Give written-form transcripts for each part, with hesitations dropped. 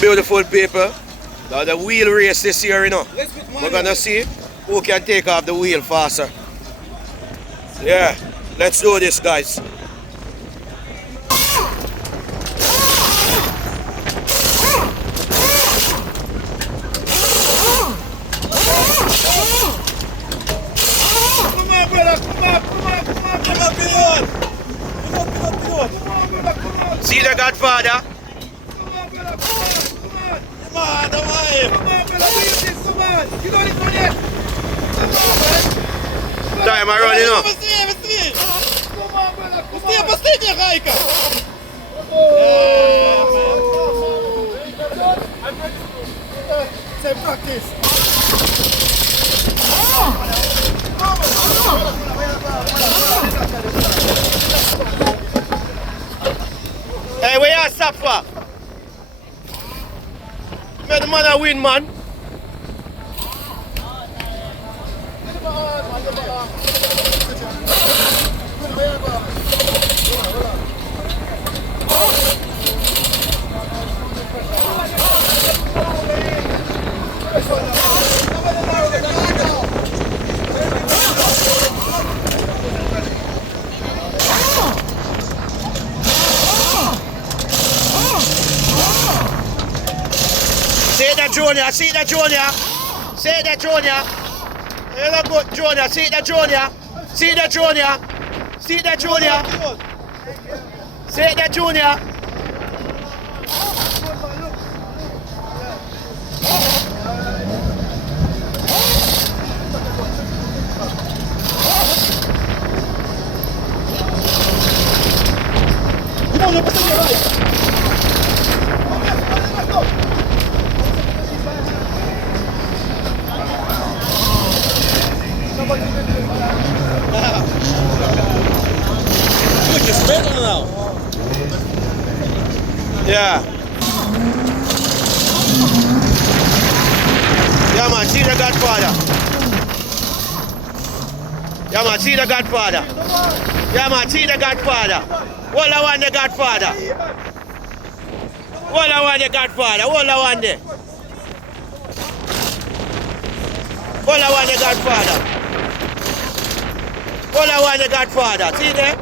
Beautiful people. Now the wheel race this year, you know. We're gonna see who can take off the wheel faster. Yeah, let's do this, guys. See the Godfather? Time I running up. Последняя гайка. Це practice. Hey, where you stop for? Let the man win, man. See that, Junior? See that, Junior? See that, Junior? Hey, look good, Junior. See that, Junior? See that, Junior? See that, Junior? See that, Junior? Yeah. Yeah, man, see the Godfather. Yeah, man, see the Godfather. Yeah, man, see the Godfather. All I want the Godfather. All I want the Godfather. All I want the. All I want the Godfather. All I want the Godfather. See there?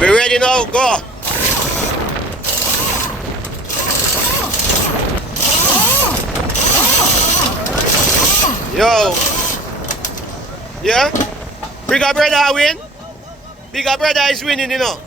Be ready now, go. Yo. Yeah? Bigger brother win? Bigger brother is winning, you know.